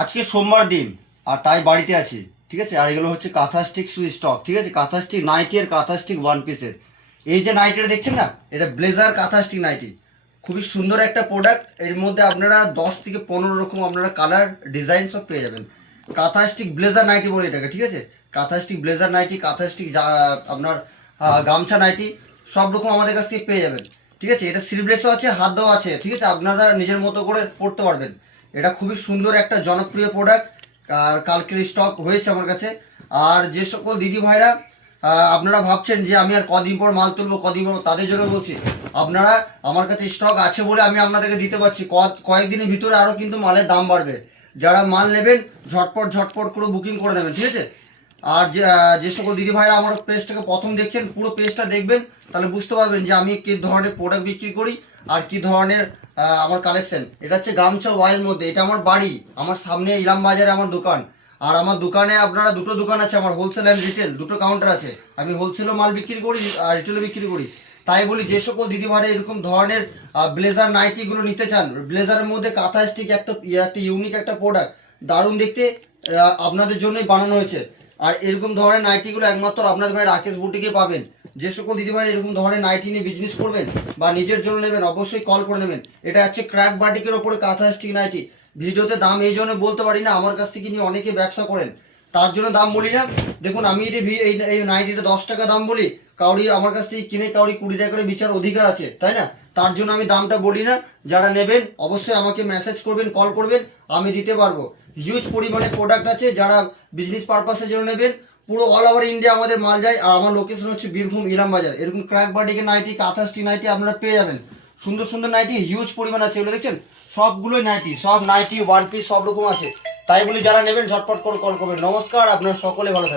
আজকে সোমবার দিন আর তাই বাড়িতে আছি, ঠিক আছে। আর এগুলো হচ্ছে কাঁথা স্টিক সুই স্টক, ঠিক আছে। কাঁথা স্টিক নাইটি আর কাঁথা স্টিক ওয়ান পিসের। এই যে নাইটিটা দেখছেন না, এটা ব্লেজার কাঁথা স্টিক নাইটি। খুবই সুন্দর একটা প্রোডাক্ট। এর মধ্যে আপনারা 10 থেকে 15 রকম আপনারা কালার ডিজাইন সব পেয়ে যাবেন। কাঁথা স্টিক ব্লেজার নাইটি বলে এটাকে, ঠিক আছে। কাঁথা স্টিক ব্লেজার নাইটি, কাঁথা স্টিক আপনার গামছা নাইটি সব রকম আমাদের কাছ থেকে পেয়ে যাবেন, ঠিক আছে। এটা স্লিভলেসও আছে, হাত দেওয়া আছে, ঠিক আছে। আপনারা নিজের মতো করে পড়তে পারবেন। এটা খুবই সুন্দর একটা জনপ্রিয় প্রোডাক্ট। আর কালকের স্টক হয়েছে আমার কাছে। আর যে সকল দিদি ভাইরা আপনারা ভাবছেন যে আমি আর কদিন পর মাল তুলবো, কদিন পর, তাদের জন্য বলছি আপনারা, আমার কাছে স্টক আছে বলে আমি আপনাদেরকে দিতে পারছি। কয়েকদিনের ভিতরে আরও কিন্তু মালের দাম বাড়বে। যারা মাল নেবেন ঝটপট ঝটপট করে বুকিং করে নেবেন, ঠিক আছে। আর যে সকল দিদি ভাইরা আমার পেজটাকে প্রথম দেখছেন, পুরো পেজটা দেখবেন, তাহলে বুঝতে পারবেন যে আমি কী ধরনের প্রোডাক্ট বিক্রি করি আর কি ধরনের আমার কালেকশন। এটা হচ্ছে গামছা ওয়াইয়ের মধ্যে। এটা আমার বাড়ি, আমার সামনে ইলাম বাজারে আমার দোকান। আর আমার দোকানে আপনারা দুটো দোকান আছে আমার, হোলসেল অ্যান্ড রিটেল, দুটো কাউন্টার আছে। আমি হোলসেলও মাল বিক্রি করি আর রিটেলও বিক্রি করি। তাই বলি যে সকল দিদি ভাইরা এরকম ধরনের ব্লেজার নাইটিগুলো নিতে চান, ব্লেজারের মধ্যে কাঁথা স্টিক একটা ইউনিক একটা প্রোডাক্ট, দারুণ দেখতে, আপনাদের জন্যই বানানো হয়েছে। আর এরকম ধরনের নাইটিগুলো একমাত্র আপনাদের ভাই রাকেশ বুটিকে পাবেন। যে সকল দিদিভাই এরকম ধরনের নাইটি নিয়ে বিজনেস করবেন বা নিজের জন্য নেবেন, অবশ্যই কল করে নেবেন। এটা হচ্ছে ক্র্যাক বাটিকের ওপরে কাঁথা স্টিক নাইটি। ভিডিওতে দাম এই জন্য বলতে পারি না, আমার কাছ থেকে নিয়ে অনেকে ব্যবসা করেন, তার জন্য দাম বলি না। দেখুন আমি যদি এই নাইটিটা 10 টাকা দাম বলি, কাউরি আমার কাছ থেকে কিনে কাউরি 20 টাকা করে বিচার অধিকার আছে, তাই না। তার জন্য আমি দামটা বলি না। যারা নেবেন অবশ্যই আমাকে মেসেজ করবেন, কল করবেন, আমি দিতে পারবো। হিউজ পরিমাণে প্রোডাক্ট আছে। যারা বিজনেস পারপাসের জন্য নেবেন, পুরো অল ওভার ইন্ডিয়া আমাদের মাল যায়। আর আমার লোকেশন হচ্ছে বীরভূম ইলাম বাজার। এরকম ক্র্যাক বাটিকের নাইটি, কাঁথা স্টিক নাইটি আপনারা পেয়ে যাবেন। সুন্দর সুন্দর নাইটি হিউজ পরিমাণ আছে, এগুলো দেখছেন সবগুলোই নাইটি, সব নাইটি ওয়ান পিস সব রকম আছে। তাই বলি যারা নেবেন ঝটপট করে কল করবেন। নমস্কার, আপনারা সকলে ভালো থাকবেন।